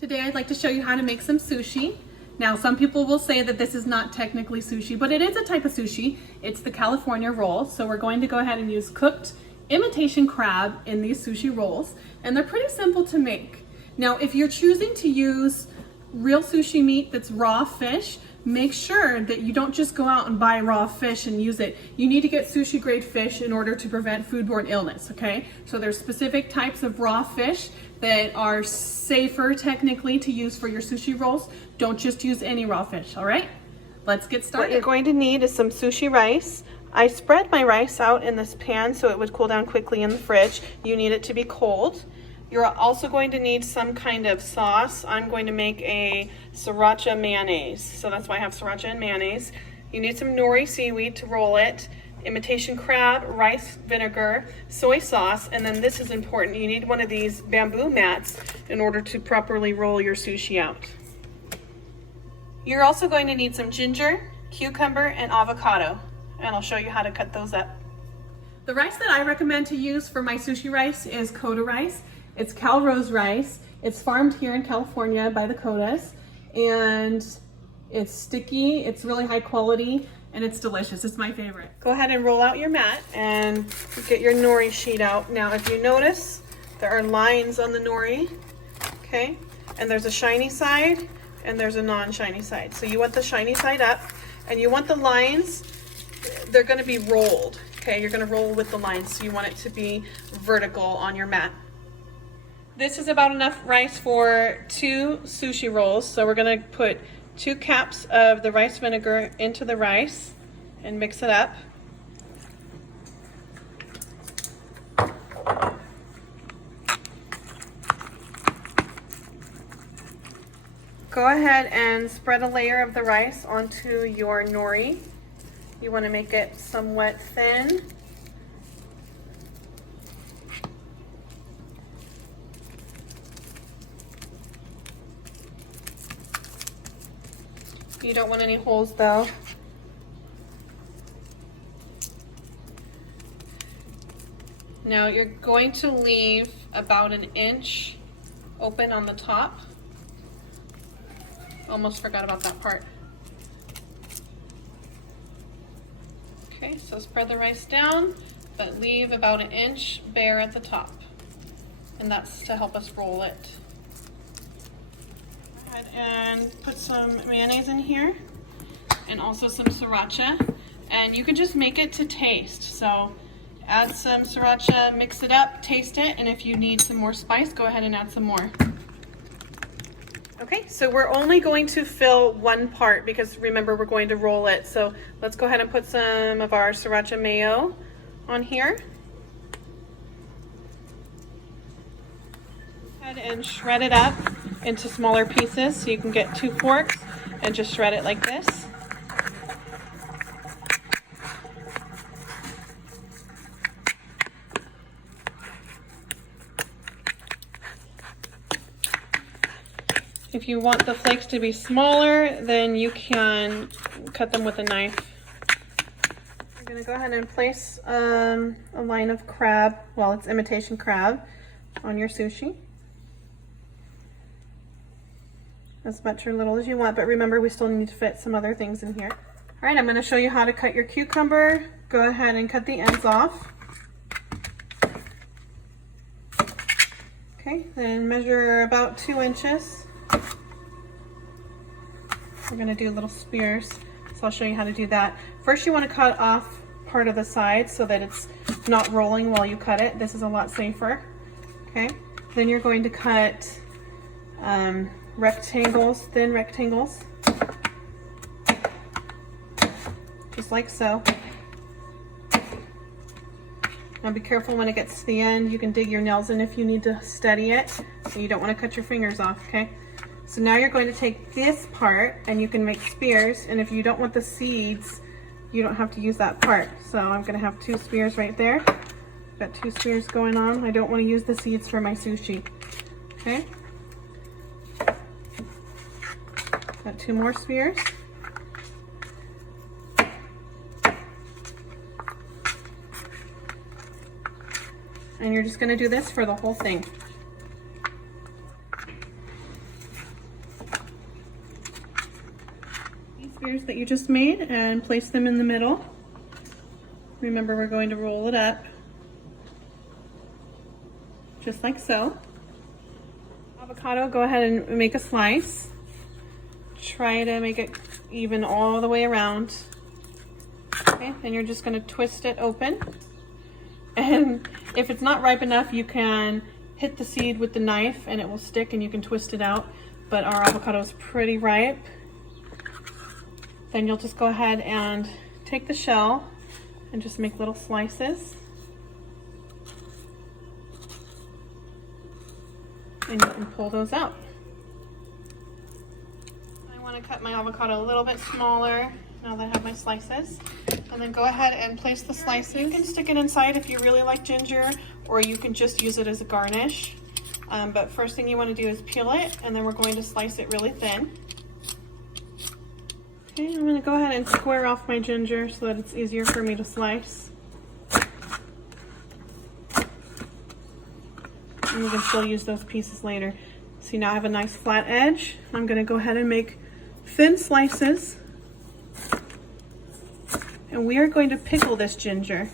Today I'd like to show you how to make some sushi. Now some people will say that this is not technically sushi, but it is a type of sushi. It's the California roll. So we're going to go ahead and use cooked imitation crab in these sushi rolls, and they're pretty simple to make. Now if you're choosing to use real sushi meat that's raw fish, make sure that you don't just go out and buy raw fish and use it. You need to get sushi grade fish in order to prevent foodborne illness, okay? So there's specific types of raw fish that are safer technically to use for your sushi rolls. Don't just use any raw fish, all right? Let's get started. What you're going to need is some sushi rice. I spread my rice out in this pan so it would cool down quickly in the fridge. You need it to be cold. You're also going to need some kind of sauce. I'm going to make a sriracha mayonnaise. So that's why I have sriracha and mayonnaise. You need some nori seaweed to roll it, imitation crab, rice vinegar, soy sauce, and then this is important. You need one of these bamboo mats in order to properly roll your sushi out. You're also going to need some ginger, cucumber, and avocado, and I'll show you how to cut those up. The rice that I recommend to use for my sushi rice is Koda rice. It's Cal Rose rice. It's farmed here in California by the Kodas, and it's sticky, it's really high quality, and it's delicious. It's my favorite. Go ahead and roll out your mat and get your nori sheet out. Now if you notice, there are lines on the nori, okay? And there's a shiny side and there's a non-shiny side. So you want the shiny side up, and you want the lines, they're gonna be rolled, okay? You're gonna roll with the lines, so you want it to be vertical on your mat. This is about enough rice for 2 sushi rolls. So we're gonna put 2 caps of the rice vinegar into the rice and mix it up. Go ahead and spread a layer of the rice onto your nori. You want to make it somewhat thin. You don't want any holes though. Now you're going to leave about 1 inch open on the top. Almost forgot about that part. Okay, so spread the rice down, but leave about 1 inch bare at the top. And that's to help us roll it. And put some mayonnaise in here and also some sriracha, and you can just make it to taste. So add some sriracha, mix it up, taste it, and if you need some more spice, go ahead and add some more. Okay, so we're only going to fill 1 part because remember we're going to roll it. So let's go ahead and put some of our sriracha mayo on here. Go ahead and shred it up into smaller pieces, so you can get 2 forks and just shred it like this. If you want the flakes to be smaller, then you can cut them with a knife. I'm going to go ahead and place a line of crab, well, it's imitation crab, on your sushi. As much or little as you want, but remember we still need to fit some other things in here. All right, I'm going to show you how to cut your cucumber. Go ahead and cut the ends off. Okay, then measure about 2 inches. We're going to do little spears, so I'll show you how to do that. First you want to cut off part of the side so that it's not rolling while you cut it. This is a lot safer. Okay, then you're going to cut rectangles, thin rectangles, just like so. Now be careful when it gets to the end. You can dig your nails in if you need to steady it, and you don't want to cut your fingers off, okay? So now you're going to take this part and you can make spears, and if you don't want the seeds, you don't have to use that part. So I'm going to have 2 spears right there. Got 2 spears going on. I don't want to use the seeds for my sushi, okay? Got 2 more spears. And you're just going to do this for the whole thing. fingers that you just made and place them in the middle. Remember, we're going to roll it up, just like so. Avocado, go ahead and make a slice. Try to make it even all the way around. Okay, then you're just going to twist it open. And if it's not ripe enough, you can hit the seed with the knife and it will stick and you can twist it out. But our avocado is pretty ripe. Then you'll just go ahead and take the shell and just make little slices. And you can pull those out. I want to cut my avocado a little bit smaller now that I have my slices. And then go ahead and place the slices. You can stick it inside if you really like ginger, or you can just use it as a garnish. But first thing you want to do is peel it, and then we're going to slice it really thin. Okay, I'm going to go ahead and square off my ginger so that it's easier for me to slice. And you can still use those pieces later. See, now I have a nice flat edge. I'm going to go ahead and make thin slices. And we are going to pickle this ginger.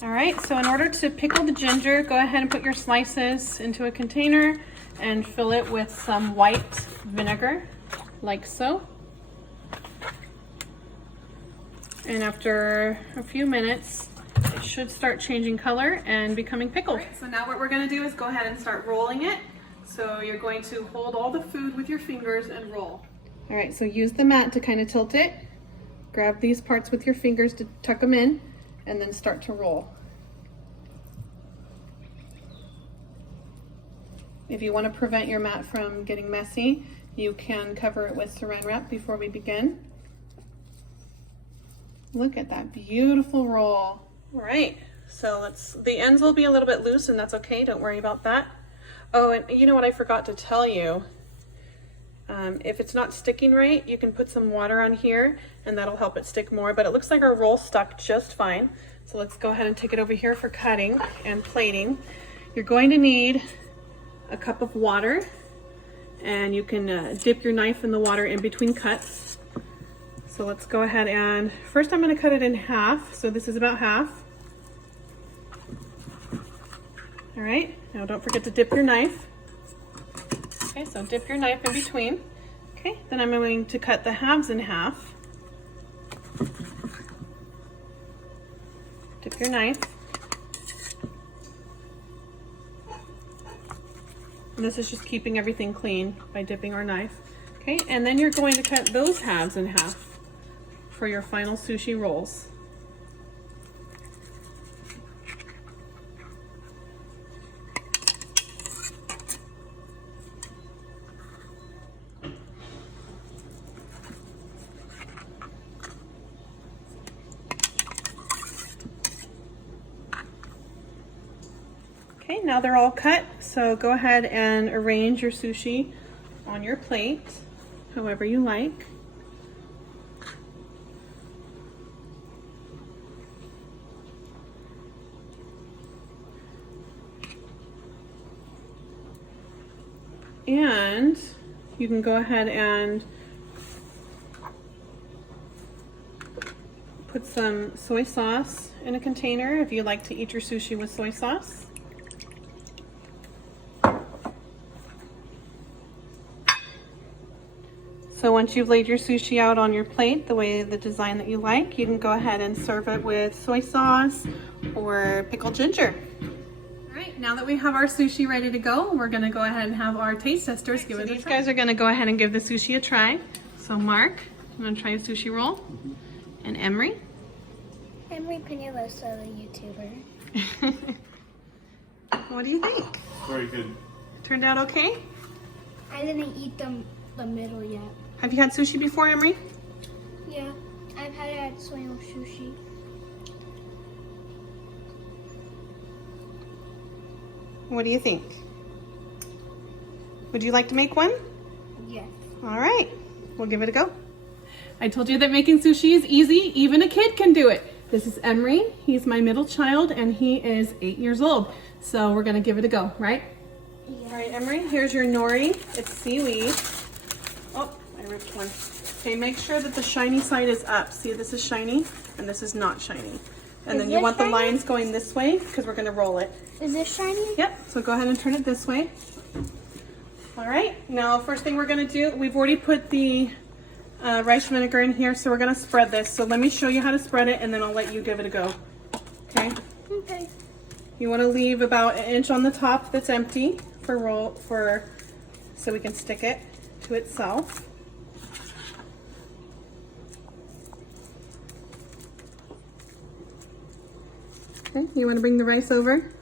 All right, so in order to pickle the ginger, go ahead and put your slices into a container and fill it with some white vinegar, like so. And after a few minutes, it should start changing color and becoming pickled. Right, so now what we're gonna do is go ahead and start rolling it. So you're going to hold all the food with your fingers and roll. All right, so use the mat to kind of tilt it. Grab these parts with your fingers to tuck them in, and then start to roll. If you want to prevent your mat from getting messy, you can cover it with saran wrap before we begin. Look at that beautiful roll. All right, so the ends will be a little bit loose, and that's okay, don't worry about that. Oh, and you know what I forgot to tell you? If it's not sticking right, you can put some water on here and that'll help it stick more, but it looks like our roll stuck just fine. So let's go ahead and take it over here for cutting and plating. You're going to need a cup of water, and you can dip your knife in the water in between cuts. So let's go ahead and, first I'm going to cut it in half. So this is about half. All right, now don't forget to dip your knife. Okay, so dip your knife in between. Okay, then I'm going to cut the halves in half. Dip your knife. And this is just keeping everything clean by dipping our knife. Okay, and then you're going to cut those halves in half for your final sushi rolls. Okay, now they're all cut, so go ahead and arrange your sushi on your plate, however you like. And you can go ahead and put some soy sauce in a container if you like to eat your sushi with soy sauce. So once you've laid your sushi out on your plate the way the design that you like, you can go ahead and serve it with soy sauce or pickled ginger. All right, now that we have our sushi ready to go, we're gonna go ahead and have our taste testers give it a try. These guys are gonna go ahead and give the sushi a try. So Mark, you wanna try a sushi roll? And Emery? Emery Penalosa, the YouTuber. What do you think? Very good. Turned out okay? I didn't eat the middle yet. Have you had sushi before, Emery? Yeah, I've had it at Soyo Sushi. What do you think? Would you like to make one? Yes. All right, we'll give it a go. I told you that making sushi is easy. Even a kid can do it. This is Emery. He's my middle child and he is 8 years old. So we're gonna give it a go, right? All right, Emery, here's your nori. It's seaweed. Oh, I ripped one. Okay, make sure that the shiny side is up. See, this is shiny and this is not shiny. And then you want the lines going this way because we're gonna roll it. Is this shiny? Yep, so go ahead and turn it this way. All right, now first thing we're gonna do, we've already put the rice vinegar in here, so we're gonna spread this. So let me show you how to spread it and then I'll let you give it a go, okay? Okay. You wanna leave about 1 inch on the top that's empty so we can stick it to itself. Okay, you wanna bring the rice over?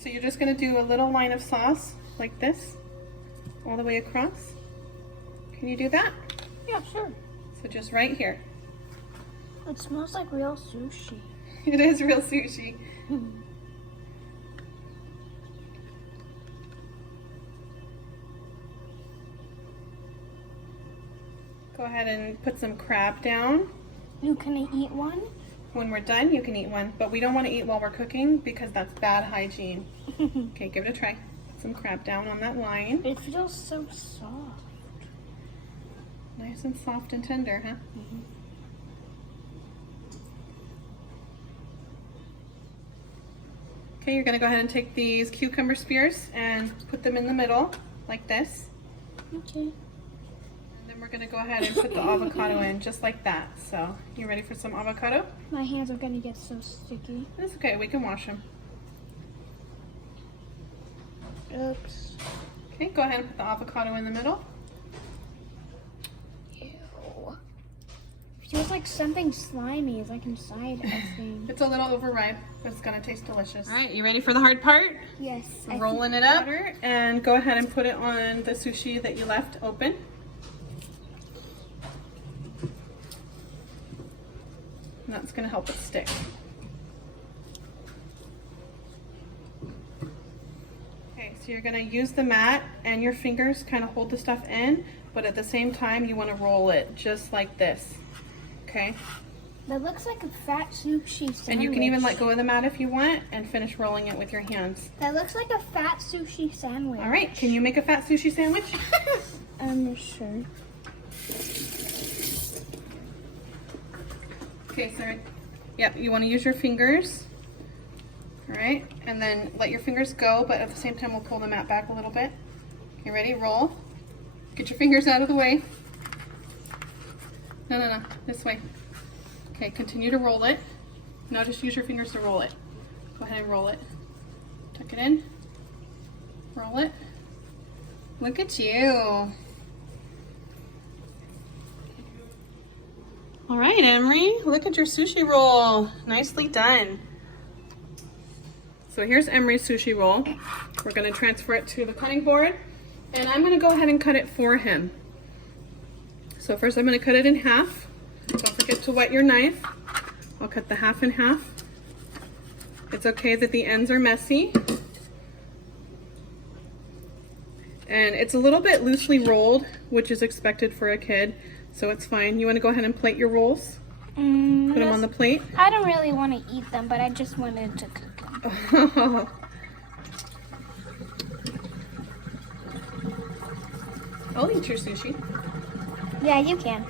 So you're just going to do a little line of sauce like this all the way across. Can you do that? Yeah, sure. So just right here. It smells like real sushi. It is real sushi. Go ahead and put some crab down. You can eat one? When we're done, you can eat one, but we don't want to eat while we're cooking because that's bad hygiene. Okay, give it a try. Put some crab down on that line. It feels so soft. Nice and soft and tender, huh? Mm-hmm. Okay, you're gonna go ahead and take these cucumber spears and put them in the middle, like this. Okay. And then we're gonna go ahead and put the avocado in, just like that. So, you ready for some avocado? My hands are gonna get so sticky. That's okay, we can wash them. Oops. Okay, go ahead and put the avocado in the middle. Ew. Feels like something slimy is like inside, I think. It's a little overripe, but it's gonna taste delicious. All right, you ready for the hard part? Yes. Rolling it up, and go ahead and put it on the sushi that you left open. And that's gonna help it stick. Okay, so you're gonna use the mat and your fingers kind of hold the stuff in, but at the same time you wanna roll it just like this, okay? That looks like a fat sushi sandwich. And you can even let go of the mat if you want and finish rolling it with your hands. That looks like a fat sushi sandwich. All right, can you make a fat sushi sandwich? I'm sure. Okay, so yep, you want to use your fingers, all right, and then let your fingers go, but at the same time we'll pull the mat back a little bit. Okay, ready? Roll. Get your fingers out of the way. No, this way. Okay, continue to roll it. Now just use your fingers to roll it. Go ahead and roll it. Tuck it in. Roll it. Look at you. All right, Emery, look at your sushi roll. Nicely done. So here's Emery's sushi roll. We're gonna transfer it to the cutting board, and I'm gonna go ahead and cut it for him. So first I'm gonna cut it in half. Don't forget to wet your knife. I'll cut the half in half. It's okay that the ends are messy. And it's a little bit loosely rolled, which is expected for a kid. So it's fine. You want to go ahead and plate your rolls? Put them on the plate? I don't really want to eat them, but I just wanted to cook them. I'll eat your sushi. Yeah, you can.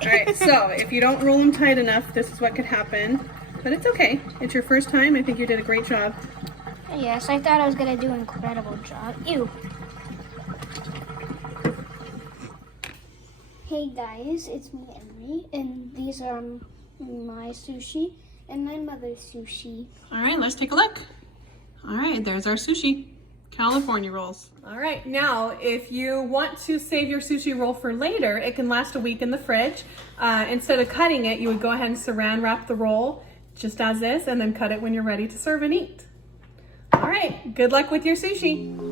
Alright, so if you don't roll them tight enough, this is what could happen. But it's okay. It's your first time. I think you did a great job. Yes, I thought I was going to do an incredible job. Ew. Hey guys, it's me, Emery, and these are my sushi and my mother's sushi. All right, let's take a look. All right, there's our sushi. California rolls. All right, now if you want to save your sushi roll for later, it can last a week in the fridge. Instead of cutting it, you would go ahead and saran wrap the roll just as is and then cut it when you're ready to serve and eat. All right, good luck with your sushi.